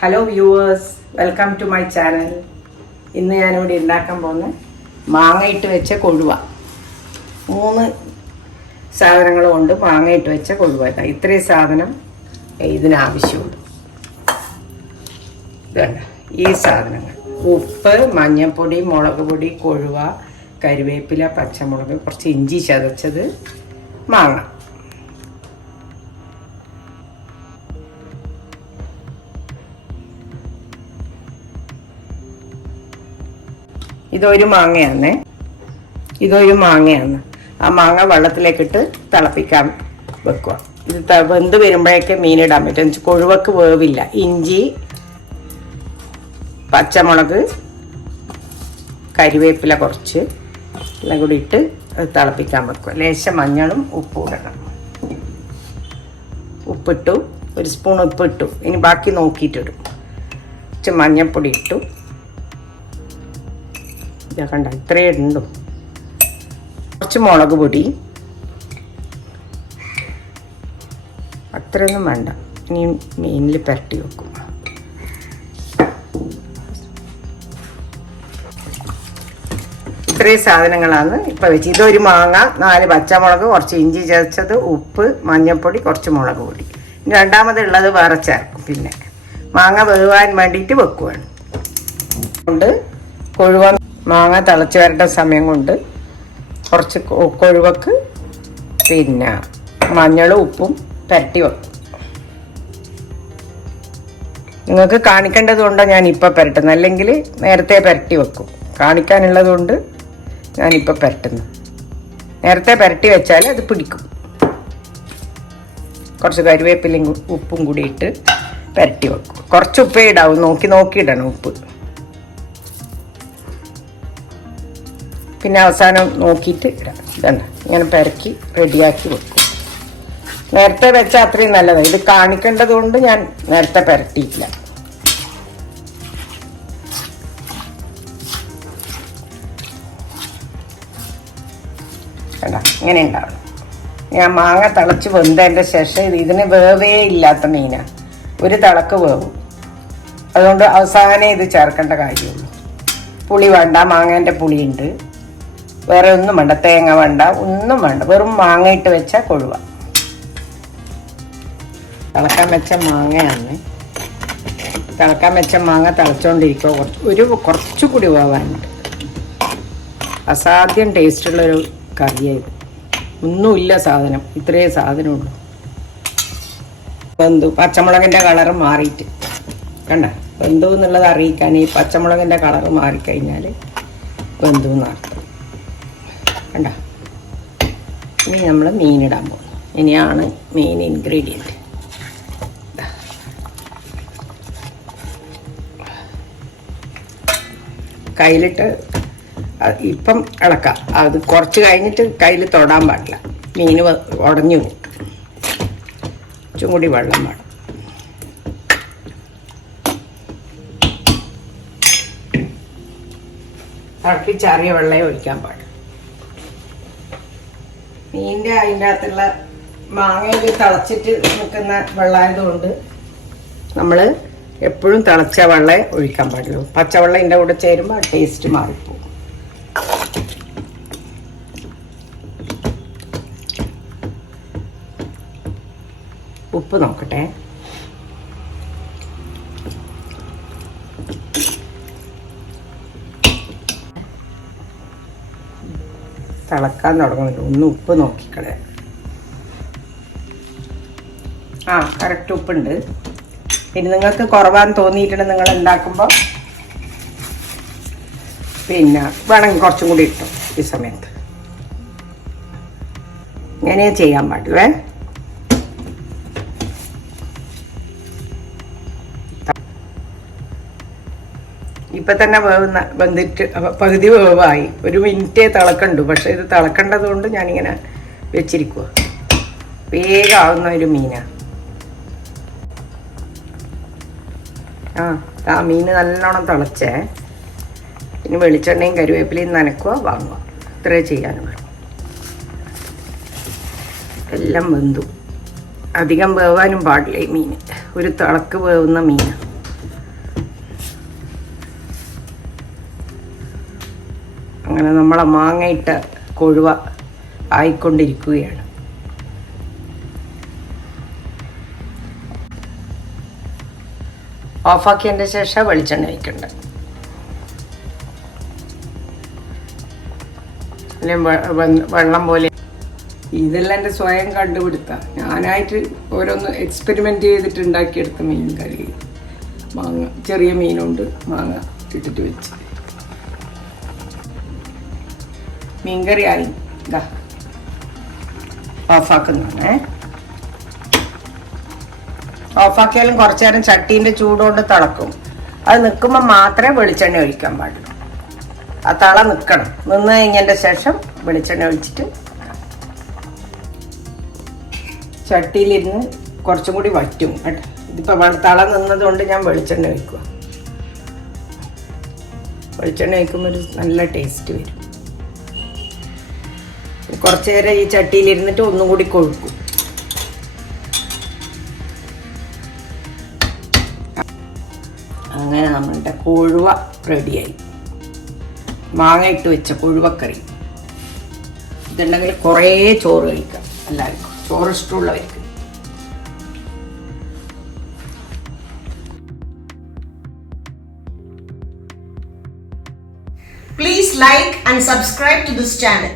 Hello viewers, welcome to my channel. ഇന്ന് ഞാനിവിടെ ഉണ്ടാക്കാൻ പോകുന്ന മാങ്ങയിട്ട് വെച്ച കൊഴുവ. 3 സാധനങ്ങൾ കൊണ്ട് മാങ്ങയിട്ട് വെച്ച കൊഴുവ. ഇത്രയും സാധനം ഇതിനാവശ്യമുള്ളൂ. ഇതുണ്ട് ഈ സാധനങ്ങൾ: ഉപ്പ്, മഞ്ഞൾപ്പൊടി, മുളക് പൊടി, കൊഴുവ, കരിവേപ്പില, പച്ചമുളക്, കുറച്ച് ഇഞ്ചി ചതച്ചത്, മാങ്ങ. ഇതൊരു മാങ്ങയാണ്. ആ മാങ്ങ വെള്ളത്തിലേക്കിട്ട് തിളപ്പിക്കാൻ വെക്കുക. ഇത് വെന്ത് വരുമ്പോഴേക്ക് മീനിടാൻ പറ്റും. കൊഴുവക്ക് വേവില്ല. ഇഞ്ചി, പച്ചമുളക്, കരിവേപ്പില കുറച്ച് എല്ലാം കൂടി ഇട്ട് തിളപ്പിക്കാൻ വെക്കുക. ലേശം മഞ്ഞളും ഉപ്പും ഇടണം. ഉപ്പിട്ടു, 1 സ്പൂൺ ഉപ്പിട്ടു. ഇനി ബാക്കി നോക്കിയിട്ടിടും. കുറച്ച് മഞ്ഞൾപ്പൊടി ഇട്ടു. കണ്ട ഇത്രയേ ഉണ്ടു. കുറച്ച് മുളക് പൊടി, അത്രയൊന്നും വേണ്ട. ഇനി മീനിൽ പുരട്ടി വെക്കും. ഇത്രയും സാധനങ്ങളാണ് ഇപ്പം വെച്ച്. ഇതൊരു മാങ്ങ, 4 പച്ചമുളക്, കുറച്ച് ഇഞ്ചി ചതച്ചത്, ഉപ്പ്, മഞ്ഞൾപ്പൊടി, കുറച്ച് മുളക് പൊടി. ഇനി രണ്ടാമതുള്ളത് വേറെ ചേർക്കും. പിന്നെ മാങ്ങ വേവാൻ വേണ്ടിയിട്ട് വെക്കുവാണ്. കൊണ്ട് കൊഴുവ മാങ്ങ തിളച്ച് വരേണ്ട സമയം കൊണ്ട് കുറച്ച് കൊഴുവക്ക് പിന്നെ മഞ്ഞളും ഉപ്പും പുരട്ടി വെക്കും. നിങ്ങൾക്ക് കാണിക്കേണ്ടത് കൊണ്ടാണ് ഞാനിപ്പോൾ പുരട്ടുന്നത്. അല്ലെങ്കിൽ നേരത്തെ പുരട്ടി വെക്കും. കാണിക്കാനുള്ളത് കൊണ്ട് ഞാനിപ്പോൾ പുരട്ടുന്നു. നേരത്തെ പുരട്ടി വെച്ചാൽ അത് പിടിക്കും. കുറച്ച് കരിവേപ്പിലയും ഉപ്പും കൂടി ഇട്ട് പുരട്ടി വെക്കും. കുറച്ച് ഉപ്പേ ഇടാവും. നോക്കി ഇടണം ഉപ്പ്. പിന്നെ അവസാനം നോക്കിയിട്ട് ഇടാം. ഇതാണ് ഇങ്ങനെ പുരക്കി റെഡിയാക്കി വെക്കും. നേരത്തെ വെച്ചാൽ അത്രയും നല്ലതാണ്. ഇത് കാണിക്കേണ്ടത് കൊണ്ട് ഞാൻ നേരത്തെ പുരട്ടിയില്ല. കേട്ടോ, ഇങ്ങനെ ഉണ്ടാവണം. ഞാൻ മാങ്ങ തിളച്ച് വെന്തതിൻ്റെ ശേഷം ഇതിന് വേവേ ഇല്ലാത്ത മീനാണ്. ഒരു തിളക്ക് വേവും. അതുകൊണ്ട് അവസാനം ഇത് ചേർക്കേണ്ട കാര്യമുള്ളൂ. പുളി വേണ്ട, മാങ്ങേൻ്റെ പുളിയുണ്ട്. വേറെ ഒന്നും വേണ്ട, തേങ്ങ വേണ്ട, ഒന്നും വേണ്ട. വെറും മാങ്ങയിട്ട് വെച്ച കൊഴുവ. തിളക്കാൻ വെച്ച മാങ്ങയാണ്. തിളക്കാൻ വെച്ച മാങ്ങ തിളച്ചുകൊണ്ടിരിക്കുക. കുറച്ചുകൂടി വേവാനുണ്ട്. അസാധ്യം ടേസ്റ്റുള്ളൊരു കറിയായത്. ഒന്നുമില്ല സാധനം, ഇത്രയേ സാധനമുള്ളൂ. വെന്തു. പച്ചമുളകിൻ്റെ കളറ് മാറിയിട്ട് കണ്ട, വെന്തു എന്നുള്ളത് അറിയിക്കാൻ ഈ പച്ചമുളകിൻ്റെ കളറ് മാറിക്കഴിഞ്ഞാൽ വെന്തു എന്നർത്ഥം. കണ്ട, ഇനി നമ്മൾ മീനിടാൻ പോകുന്നു. ഇനിയാണ് മെയിൻ ഇൻഗ്രീഡിയൻറ്റ്. കയ്യിലിട്ട് ഇപ്പം ഇളക്കാം. അത് കുറച്ച് കഴിഞ്ഞിട്ട് കയ്യിൽ തൊടാൻ പാടില്ല. മീൻ ഉടഞ്ഞു പോകും. കുറച്ചും കൂടി വെള്ളം വേണം. ഇളക്കി ചാറിയ വെള്ളമേ ഒഴിക്കാൻ പാടില്ല. മീനിൻ്റെ അതിൻ്റെ അകത്തുള്ള മാങ്ങയിൽ തിളച്ചിട്ട് നിൽക്കുന്ന വെള്ളമായതുകൊണ്ട് നമ്മൾ എപ്പോഴും തിളച്ച വെള്ളമേ ഒഴിക്കാൻ പാടുള്ളൂ. പച്ചവെള്ളം ഇതിൻ്റെ കൂടെ ചേരുമ്പോൾ ടേസ്റ്റ് മാറിപ്പോകും. ഉപ്പ് നോക്കട്ടെ. തിളക്കാൻ തുടങ്ങുന്നില്ല. ഒന്ന് ഉപ്പ് നോക്കിക്കളെ. കറക്റ്റ് ഉപ്പുണ്ട്. പിന്നെ നിങ്ങൾക്ക് കുറവാന്ന് തോന്നിയിട്ടുണ്ടെങ്കിൽ നിങ്ങൾ ഉണ്ടാക്കുമ്പോൾ പിന്നെ വേണമെങ്കിൽ കുറച്ചും കൂടി ഇട്ടോ. ഈ സമയത്ത് ഇങ്ങനെ ചെയ്യാൻ പാടില്ലേ. ഇപ്പം തന്നെ വെന്തിട്ട് പകുതി വേവായി. 1 മിനിറ്റേ തിളക്കണ്ടു. പക്ഷെ ഇത് തിളക്കേണ്ടത് കൊണ്ട് ഞാനിങ്ങനെ വെച്ചിരിക്കുക. വേഗമാവുന്ന ഒരു മീനാണ്. ആ മീൻ നല്ലോണം തിളച്ചേ. പിന്നെ വെളിച്ചെണ്ണയും കരിവേപ്പിലയും നനക്കുക, വാങ്ങുക. ഇത്രേ ചെയ്യാനുള്ളൂ. എല്ലാം വെന്തു. അധികം വേവാനും പാടില്ല ഈ മീൻ. ഒരു തിളക്ക് വേവുന്ന മീനാണ്. അങ്ങനെ നമ്മളെ മാങ്ങയിട്ട കൊഴുവ ആയിക്കൊണ്ടിരിക്കുകയാണ്. ഓഫാക്കിയതിൻ്റെ ശേഷം വെളിച്ചെണ്ണ ഒഴിക്കണ്ട. വെള്ളം പോലെ ഇതെല്ലാം എൻ്റെ സ്വയം കണ്ടുപിടുത്താം. ഞാനായിട്ട് ഓരോന്ന് എക്സ്പെരിമെൻ്റ് ചെയ്തിട്ട് ഉണ്ടാക്കിയെടുത്ത മീൻ കറി. മാങ്ങ, ചെറിയ മീനുണ്ട്, മാങ്ങ ഇട്ടിട്ട് വെച്ച് മീൻകറി ആയി. ഇതാ ഓഫാക്കുന്നതാണേ. ഓഫാക്കിയാലും കുറച്ചു നേരം ചട്ടീൻ്റെ ചൂടുകൊണ്ട് തിളക്കും. അത് നിൽക്കുമ്പോൾ മാത്രമേ വെളിച്ചെണ്ണ ഒഴിക്കാൻ പാടുള്ളൂ. ആ തള നിൽക്കണം. നിന്ന് കഴിഞ്ഞതിൻ്റെ ശേഷം വെളിച്ചെണ്ണ ഒഴിച്ചിട്ട് ചട്ടിയിലിരുന്ന് കുറച്ചും കൂടി വറ്റും കേട്ടോ. ഇതിപ്പോൾ തള നിന്നതുകൊണ്ട് ഞാൻ വെളിച്ചെണ്ണ ഒഴിക്കുക. വെളിച്ചെണ്ണ ഒഴിക്കുമ്പോൾ ഒരു നല്ല ടേസ്റ്റ് വരും. കുറച്ച് നേരം ഈ ചട്ടിയിലിരുന്നിട്ട് ഒന്നും കൂടി കൊഴുക്കും. അങ്ങനെ നമ്മളുടെ കൊഴുവ റെഡിയായി. മാങ്ങ ഇട്ട് വെച്ച കൊഴുവക്കറി. ഇതുണ്ടെങ്കിൽ കുറേ ചോറ് കഴിക്കാം എല്ലാവർക്കും, ചോറ് ഇഷ്ടമുള്ളവർക്ക്. Please like and subscribe to this channel.